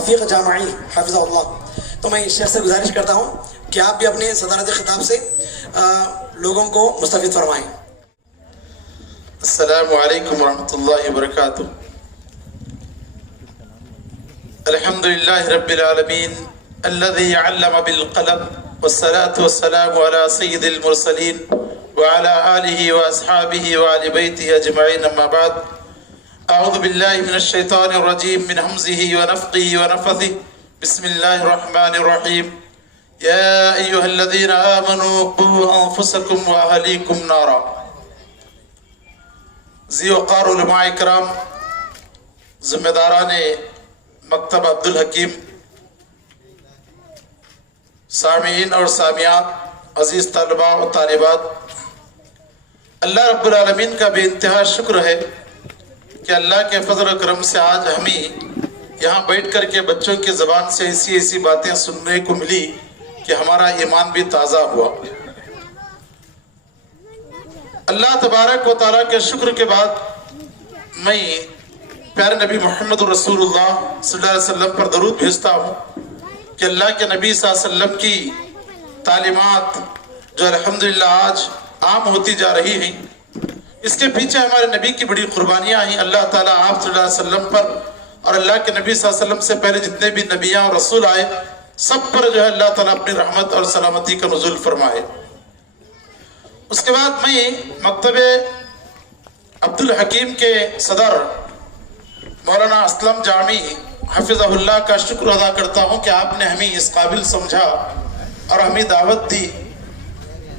توفیق جامعی حافظہ اللہ۔ تو میں شیخ سے گزارش کرتا ہوں کہ آپ بھی اپنے صدارت خطاب سے لوگوں کو مستفید فرمائیں۔ السلام علیکم ورحمۃ اللہ وبرکاتہ۔ الحمد للہ رب العالمین الذي علم بالقلم والصلاة والسلام على سید المرسلین وعلى آلہ واصحابہ وآل بیتہ اجمعین، اما بعد۔ اعوذ باللہ من الشیطان الرجیم من ہمزہ ونفخہ ونفثہ، بسم اللہ الرحمن الرحیم۔ یا ایہا الذین آمنوا قوا انفسکم واہلیکم نارا۔ ذی وقار علماء کرام، ذمہ داران مکتب عبدالحکیم، سامعین اور سامعات، عزیز طلباء و طالبات، اللہ رب العالمین کا بے انتہا شکر ہے کہ اللہ کے فضل و کرم سے آج ہمیں یہاں بیٹھ کر کے بچوں کی زبان سے ایسی باتیں سننے کو ملی کہ ہمارا ایمان بھی تازہ ہوا۔ اللہ تبارک و تعالیٰ کے شکر کے بعد میں پیارے نبی محمد رسول اللہ صلی اللہ علیہ وسلم پر درود بھیجتا ہوں کہ اللہ کے نبی صلی اللہ علیہ وسلم کی تعلیمات جو الحمدللہ آج عام ہوتی جا رہی ہیں، اس کے پیچھے ہمارے نبی کی بڑی قربانیاں ہیں۔ اللہ تعالیٰ آپ صلی اللہ علیہ وسلم پر اور اللہ کے نبی صلی اللہ علیہ وسلم سے پہلے جتنے بھی نبیاں اور رسول آئے سب پر جو ہے اللہ تعالیٰ اپنی رحمت اور سلامتی کا نزول فرمائے۔ اس کے بعد میں مکتب عبدالحکیم کے صدر مولانا اسلم جامی حفظہ اللہ کا شکر ادا کرتا ہوں کہ آپ نے ہمیں اس قابل سمجھا اور ہمیں دعوت دی۔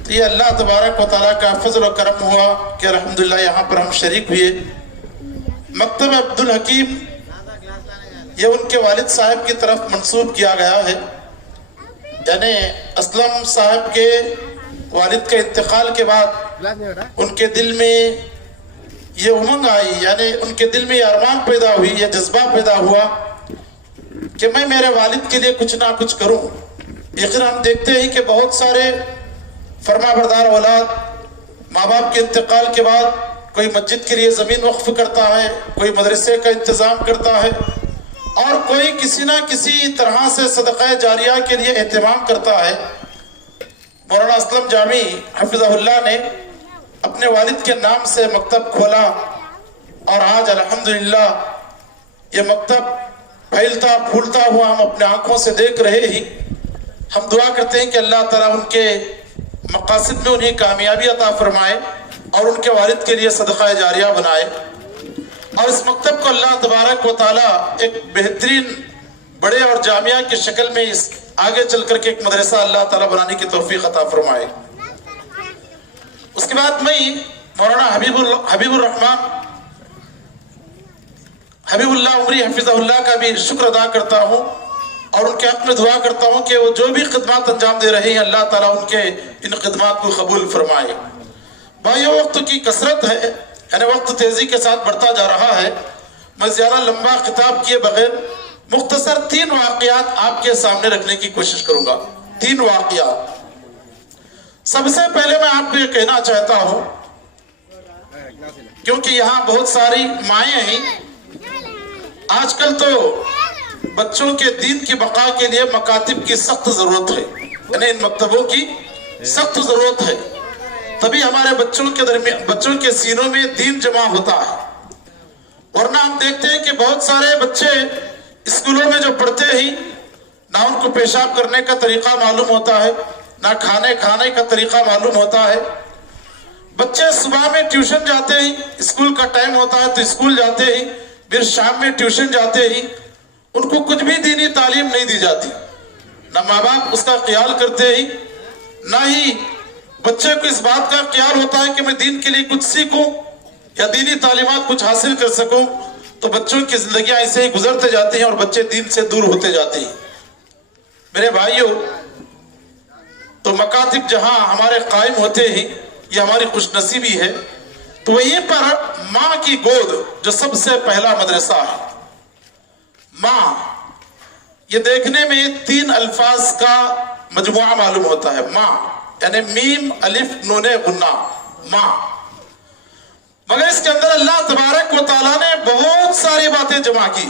تو یہ اللہ تبارک و تعالیٰ کا فضل و کرم ہوا کہ الحمدللہ یہاں پر ہم شریک ہوئے۔ مکتب عبدالحکیم یہ ان کے والد صاحب کی طرف منسوب کیا گیا ہے، یعنی اسلم صاحب کے والد کے انتقال کے بعد ان کے دل میں یہ امنگ آئی، یعنی ان کے دل میں یہ ارمان پیدا ہوئی، یہ جذبہ پیدا ہوا کہ میں میرے والد کے لیے کچھ نہ کچھ کروں۔ یقیناً ہم دیکھتے ہیں کہ بہت سارے فرما بردار اولاد ماں باپ کے انتقال کے بعد کوئی مسجد کے لیے زمین وقف کرتا ہے، کوئی مدرسے کا انتظام کرتا ہے، اور کوئی کسی نہ کسی طرح سے صدقہ جاریہ کے لیے اہتمام کرتا ہے۔ مولانا اسلم جامی حفظہ اللہ نے اپنے والد کے نام سے مکتب کھولا اور آج الحمدللہ یہ مکتب پھیلتا پھولتا ہوا ہم اپنے آنکھوں سے دیکھ رہے ہی۔ ہم دعا کرتے ہیں کہ اللہ تعالیٰ ان کے مقاصد میں انہیں کامیابی عطا فرمائے اور ان کے والد کے لیے صدقہ جاریہ بنائے، اور اس مکتب کو اللہ تبارک و تعالیٰ ایک بہترین بڑے اور جامعہ کی شکل میں اس آگے چل کر کے ایک مدرسہ اللہ تعالیٰ بنانے کی توفیق عطا فرمائے۔ اس کے بعد میں مولانا حبیب اللہ عمری حفظہ اللہ کا بھی شکر ادا کرتا ہوں اور ان کے حق میں دعا کرتا ہوں کہ وہ جو بھی خدمات انجام دے رہے ہیں اللہ تعالیٰ ان کے ان خدمات کو قبول فرمائے۔ بھائیو، وقت کی کثرت ہے، یعنی وقت تیزی کے ساتھ بڑھتا جا رہا ہے۔ میں زیادہ لمبا خطاب کیے بغیر مختصر 3 واقعات آپ کے سامنے رکھنے کی کوشش کروں گا۔ 3 واقعات۔ سب سے پہلے میں آپ کو یہ کہنا چاہتا ہوں، کیونکہ یہاں بہت ساری مائیں ہیں، آج کل تو بچوں کے دین کی بقا کے لیے مکاتب کی سخت ضرورت ہے، یعنی ان مکتبوں کی سخت ضرورت ہے، تبھی ہمارے بچوں کے سینوں میں دین جمع ہوتا ہے۔ ورنہ ہم دیکھتے ہیں کہ بہت سارے بچے اسکولوں میں جو پڑھتے ہیں نہ ان کو پیشاب کرنے کا طریقہ معلوم ہوتا ہے، نہ کھانے کا طریقہ معلوم ہوتا ہے۔ بچے صبح میں ٹیوشن جاتے ہیں، اسکول کا ٹائم ہوتا ہے تو اسکول جاتے ہیں، پھر شام میں ٹیوشن جاتے ہیں، ان کو کچھ بھی دینی تعلیم نہیں دی جاتی، نہ ماں باپ اس کا خیال کرتے ہیں، نہ ہی بچے کو اس بات کا خیال ہوتا ہے کہ میں دین کے لیے کچھ سیکھوں یا دینی تعلیمات کچھ حاصل کر سکوں۔ تو بچوں کی زندگیاں ایسے ہی گزرتے جاتی ہیں اور بچے دین سے دور ہوتے جاتے ہیں۔ میرے بھائیوں، تو مکاتب جہاں ہمارے قائم ہوتے ہیں یہ ہماری خوش نصیبی ہے، تو وہیں پر ماں کی گود جو سب سے پہلا مدرسہ ہے۔ ماں، یہ دیکھنے میں 3 الفاظ کا مجموعہ معلوم ہوتا ہے، ماں یعنی میم الف نون غنہ، ماں، مگر اس کے اندر اللہ تبارک و تعالیٰ نے بہت ساری باتیں جمع کی۔